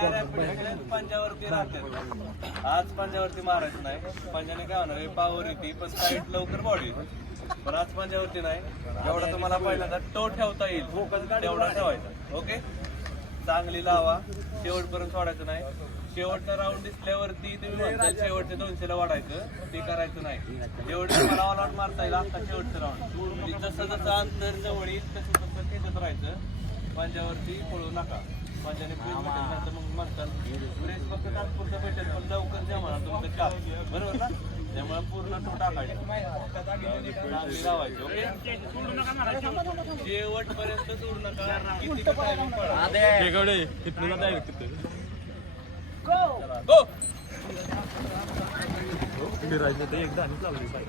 पंजावरती राहतात आज पंजावरती मारायचं नाही. पंजाने काय होणार पावर येते पण साईड लवकर बॉडी पण आज पंजावरती नाही. जेवढा तुम्हाला पहिल्यांदा तो ठेवता येईल. तेवढा ठेवायचा. ओके चांगली लावा. शेवटपर्यंत सोडायचं नाही. शेवटचा राऊंड दिसल्यावरती तुम्ही म्हणता शेवटच्या दोनशेला वाढायचं. ते करायचं नाही. जेवढे तुम्हाला ऑल आउट मारता येईल आता शेवटचं राऊंड म्हणजे जसं जसं अंतर जवळ येईल तसं तसं खेचत राहायचं. पंजावरती पळू नका. पंजाने प्रेस भेटेल मग म्हणतात प्रेस फक्त तात्पुरतं भेटेल पण लवकर द्या म्हणा तुमचं बरोबर ना? त्यामुळे पूर्ण तो टाकायचं. चांगली लावायची ओके? शेवटपर्यंत सोडू नका. किती फिरायचं ते. एकदा आणि लावली नाही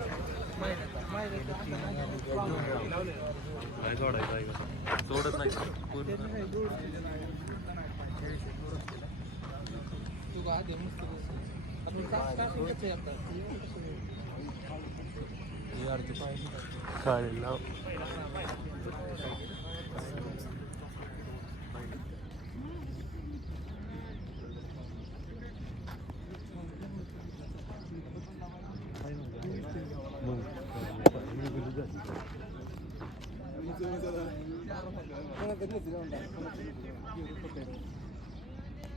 का सोडत नाही खाली लाव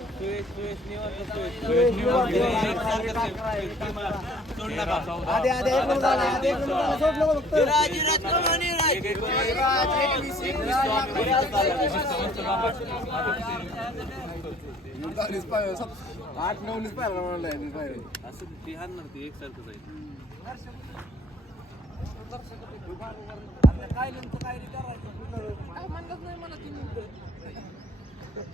सुयश सुयश निवांत सोड एक- एक करून आठ नऊ पाहिजे असं ती हाणणार ती एकसारखं जाईल ए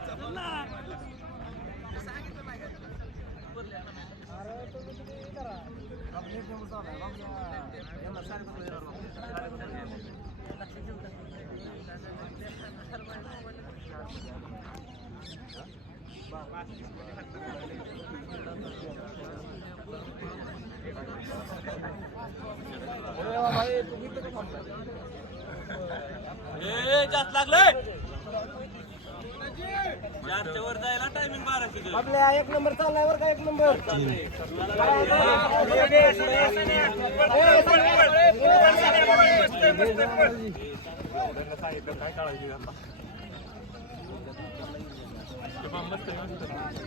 जास्त लागलंय. चारच्या वर जायला टायमिंग बाराशे आपल्या एक नंबर चाललाय वर का एक नंबर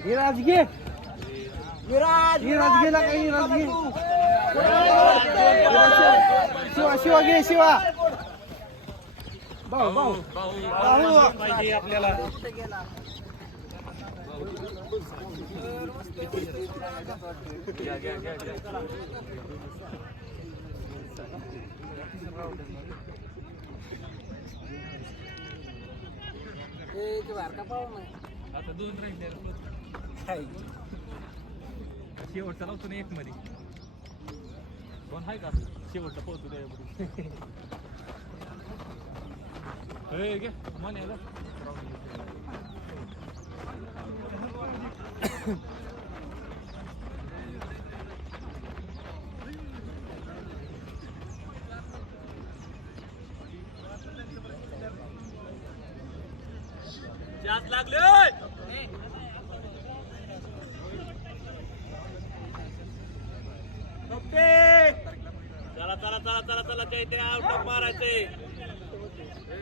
विराज घे विराज विराज गेला का विराज घे शिवा शिवा घे शिवा भाऊ भाऊ भाऊ आपल्याला आता दोन शेवटचा लावतो ना एक मध्ये कोण आहे का शेवटचा पोहोचू द्या हे घे मन यायला लागले चला चला चला चला चला चैत्य आउट मारायचे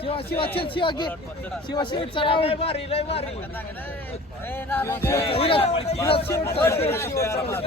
शिवा शिवा चल शिवा घे शिवा शेवटचा राऊंड भारी लय भारी विराट विराट शेवटचा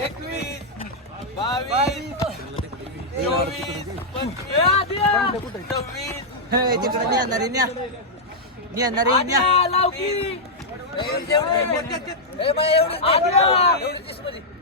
एकवीस बावीस चोवीस पंचवीस सव्वीस तिकडे न्या न्या आधीच लावायला पाहिजे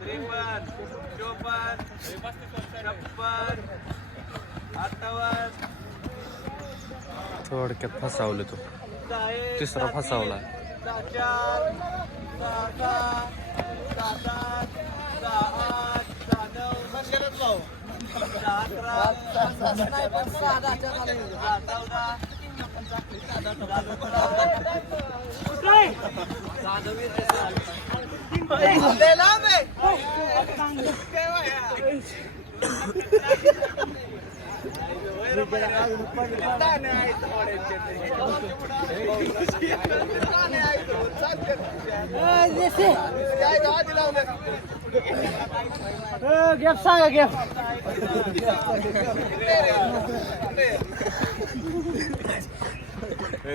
त्रेपन्न चोपन्न छप्पन अठ्ठावन्न थोडक्यात फसावलं तो तिसरा फसावला चार सहा सहा सहा सात सहा आठ सहा नऊ सहा अकरा सहा चौदा गेप सांगा गेप.